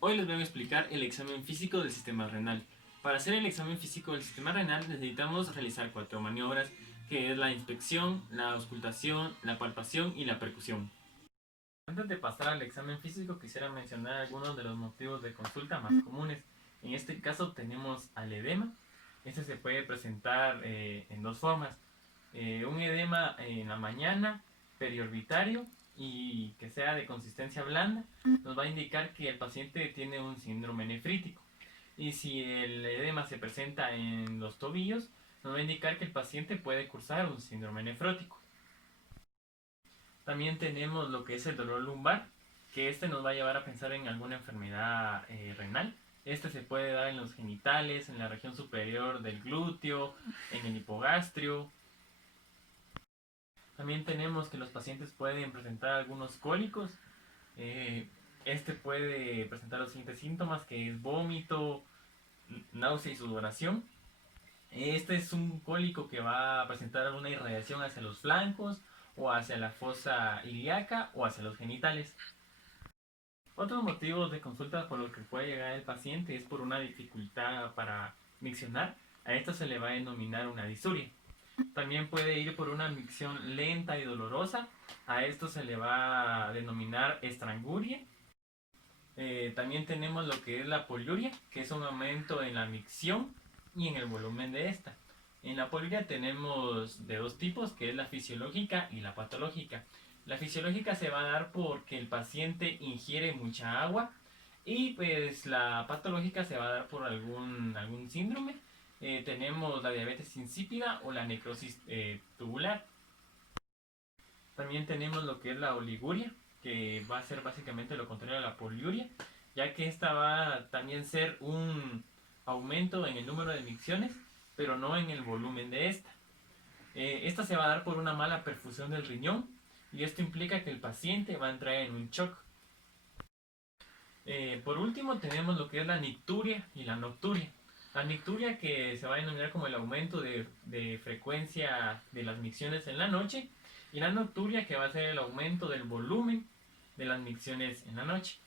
Hoy les voy a explicar el examen físico del sistema renal. Para hacer el examen físico del sistema renal necesitamos realizar 4 maniobras, que es la inspección, la auscultación, la palpación y la percusión. Antes de pasar al examen físico quisiera mencionar algunos de los motivos de consulta más comunes. En este caso tenemos al edema. Este se puede presentar en dos formas. Un edema en la mañana, periorbitario y que sea de consistencia blanda, nos va a indicar que el paciente tiene un síndrome nefrítico. Y si el edema se presenta en los tobillos, nos va a indicar que el paciente puede cursar un síndrome nefrótico. También tenemos lo que es el dolor lumbar, que este nos va a llevar a pensar en alguna enfermedad renal. Este se puede dar en los genitales, en la región superior del glúteo, en el hipogastrio. También tenemos que los pacientes pueden presentar algunos cólicos. Este puede presentar los siguientes síntomas, que es vómito, náusea y sudoración. Este es un cólico que va a presentar una irradiación hacia los flancos o hacia la fosa ilíaca o hacia los genitales. Otros motivos de consulta por los que puede llegar el paciente es por una dificultad para miccionar. A esto se le va a denominar una disuria. También puede ir por una micción lenta y dolorosa. A esto se le va a denominar estranguria. También tenemos lo que es la poliuria, que es un aumento en la micción y en el volumen de esta. En la poliuria tenemos de dos tipos, que es la fisiológica y la patológica. La fisiológica se va a dar porque el paciente ingiere mucha agua y pues la patológica se va a dar por algún síndrome. Tenemos la diabetes insípida o la necrosis tubular. También tenemos lo que es la oliguria, que va a ser básicamente lo contrario a la poliuria, ya que esta va a también ser un aumento en el número de micciones, pero no en el volumen de esta. Esta se va a dar por una mala perfusión del riñón y esto implica que el paciente va a entrar en un shock. Por último tenemos lo que es la nicturia y la nocturia. La nicturia, que se va a denominar como el aumento de frecuencia de las micciones en la noche, y la nocturia, que va a ser el aumento del volumen de las micciones en la noche.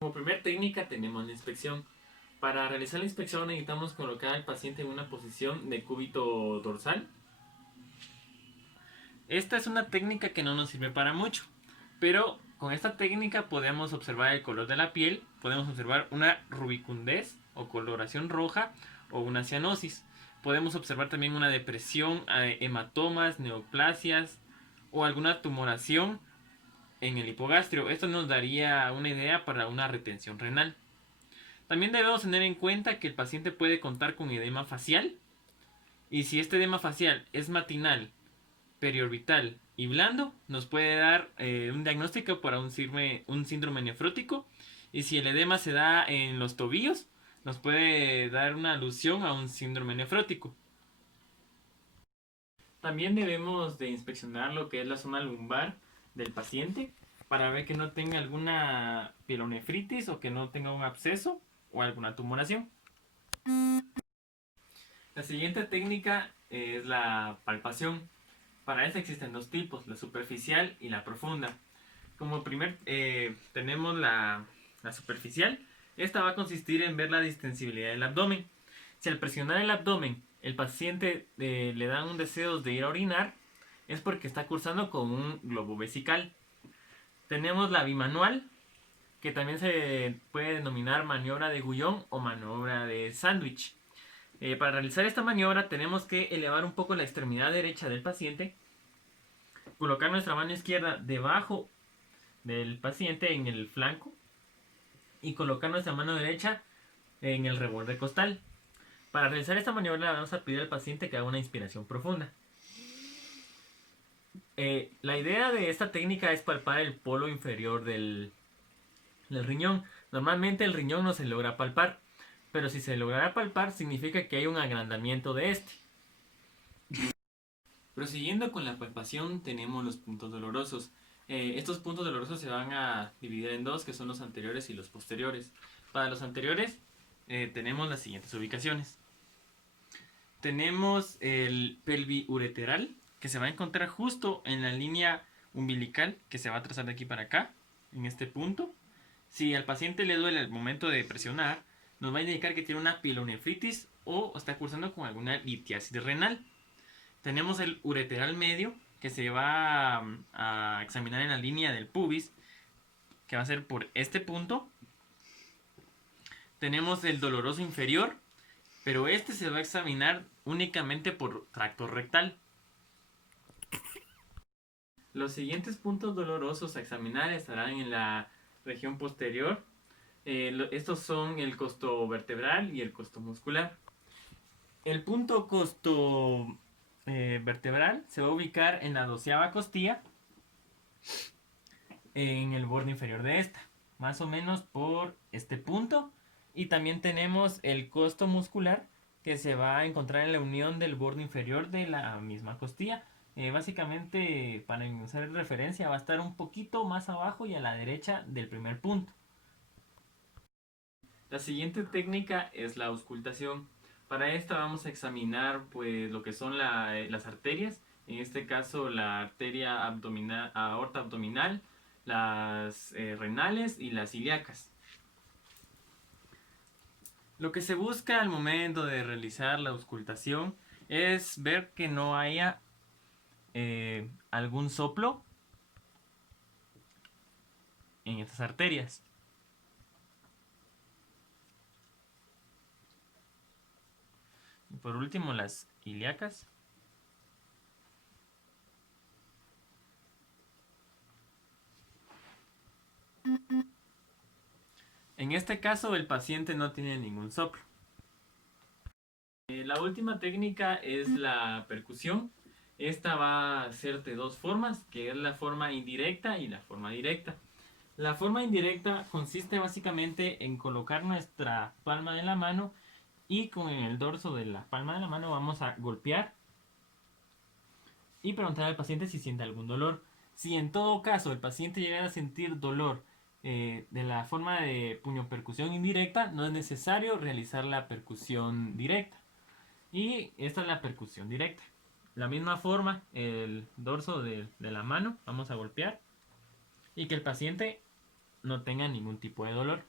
Como primera técnica tenemos la inspección. Para realizar la inspección necesitamos colocar al paciente en una posición de cúbito dorsal. Esta es una técnica que no nos sirve para mucho, pero con esta técnica podemos observar el color de la piel, podemos observar una rubicundez o coloración roja o una cianosis. Podemos observar también una depresión, hematomas, neoplasias o alguna tumoración en el hipogastrio. Esto nos daría una idea para una retención renal. También debemos tener en cuenta que el paciente puede contar con edema facial, y si este edema facial es matinal, periorbital y blando, nos puede dar un diagnóstico para un síndrome nefrótico. Y si el edema se da en los tobillos, nos puede dar una alusión a un síndrome nefrótico. También debemos de inspeccionar lo que es la zona lumbar del paciente para ver que no tenga alguna pielonefritis o que no tenga un absceso o alguna tumoración. La siguiente técnica es la palpación. Para esta existen dos tipos, la superficial y la profunda. Como primer tenemos la superficial. Esta va a consistir en ver la distensibilidad del abdomen. Si al presionar el abdomen el paciente le da un deseo de ir a orinar, es porque está cursando con un globo vesical. Tenemos la bimanual, que también se puede denominar maniobra de Guyon o maniobra de sándwich. Para realizar esta maniobra tenemos que elevar un poco la extremidad derecha del paciente, colocar nuestra mano izquierda debajo del paciente en el flanco y colocar nuestra mano derecha en el reborde costal. Para realizar esta maniobra le vamos a pedir al paciente que haga una inspiración profunda. La idea de esta técnica es palpar el polo inferior del riñón. Normalmente el riñón no se logra palpar, pero si se lograra palpar significa que hay un agrandamiento de este. Prosiguiendo con la palpación tenemos los puntos dolorosos. Estos puntos dolorosos se van a dividir en dos, que son los anteriores y los posteriores. Para los anteriores tenemos las siguientes ubicaciones. Tenemos el pelviureteral, que se va a encontrar justo en la línea umbilical, que se va a trazar de aquí para acá, en este punto. Si al paciente le duele al momento de presionar, nos va a indicar que tiene una pielonefritis o está cursando con alguna litiasis renal. Tenemos el ureteral medio, que se va a examinar en la línea del pubis, que va a ser por este punto. Tenemos el doloroso inferior, pero este se va a examinar únicamente por tracto rectal. Los siguientes puntos dolorosos a examinar estarán en la región posterior. Estos son el costo vertebral y el costo muscular. El punto costo vertebral se va a ubicar en la 12ª costilla, en el borde inferior de esta, más o menos por este punto. Y también tenemos el costo muscular, que se va a encontrar en la unión del borde inferior de la misma costilla. Básicamente, para hacer referencia, va a estar un poquito más abajo y a la derecha del primer punto. La siguiente técnica es la auscultación. Para esta vamos a examinar pues lo que son las arterias, en este caso la arteria abdominal, aorta abdominal, las renales y las ilíacas. Lo que se busca al momento de realizar la auscultación es ver que no haya algún soplo en estas arterias. Y por último, las ilíacas. En este caso, el paciente no tiene ningún soplo. La última técnica es la percusión. Esta va a ser de dos formas, que es la forma indirecta y la forma directa. La forma indirecta consiste básicamente en colocar nuestra palma de la mano y con el dorso de la palma de la mano vamos a golpear y preguntar al paciente si siente algún dolor. Si en todo caso el paciente llega a sentir dolor de la forma de puño percusión indirecta, no es necesario realizar la percusión directa. Y esta es la percusión directa. La misma forma, el dorso de la mano, vamos a golpear y que el paciente no tenga ningún tipo de dolor.